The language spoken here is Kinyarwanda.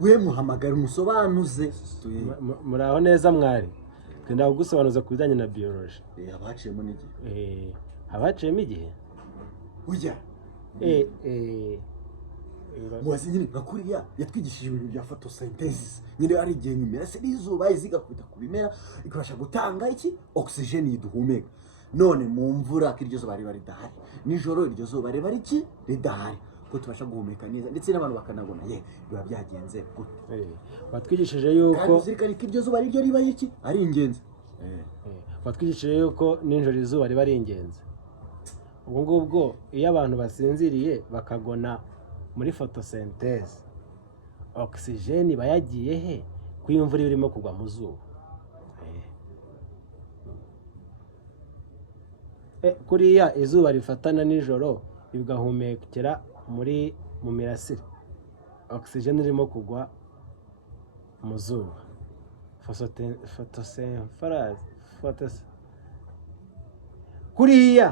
we muhamagara umusobanuze muraho neza mwari twenda kugusobanuza ku bijyanye na biology abaciyemo n'igihe abaciyemo igihe ujya muwazi nyine nka kuriya yatwigishije ibintu bya photosynthesis nyine ari igihe nyuma se n'izuba izigakubita ku bimera ikabasha gutanga iki oxygen yiduhumeka none mu mvura ko iryo zuba riba ridahari nijoro iryo zuba riba iki ridahari ko tubasha guhumeka neza ndetse n'abantu bakanabona biba byagenze gute watwigishije yuko kandi zirikari ko iryo zuba ryo riba iki ari ingenzi watwigishije yuko nijoro izuba riba ari ingenzi ubwo ngubwo iyo abantu basinziriye bakagona muri photosynthese oxygen iba yagiye he ko imvura irimo kugwa mu zuba kuriya izuba rifatana nijoro bigahumekera mu mirasire oxygen irimo kugwa mu zuba photosynthesis kuriya